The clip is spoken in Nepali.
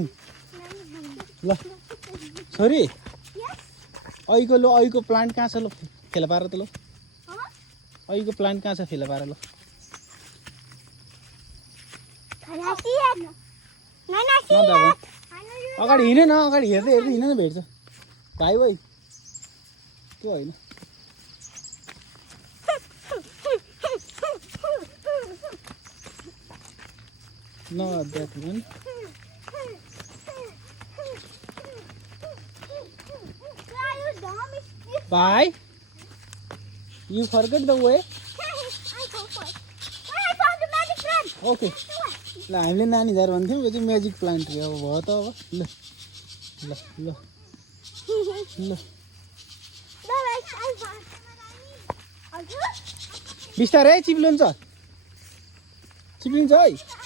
ल छोरी अहिको प्लान्ट कहाँ छ ल फेला पार त ल अहिको प्लान्ट कहाँ छ फेला पार ल अगाडि हिँड न अगाडि हेर्दै हेर्दै हिँड न भेट्छ भाइ भाइ त्यो होइन Not that one. Bye. You forget the way? I found the magic plant. Okay. ल हामीले नानी झार भन्थ्यौँ यो चाहिँ म्याजिक प्लान्ट हो अब भयो त अब ल ल ल ल बिस्तारै चिप्लिन्छ है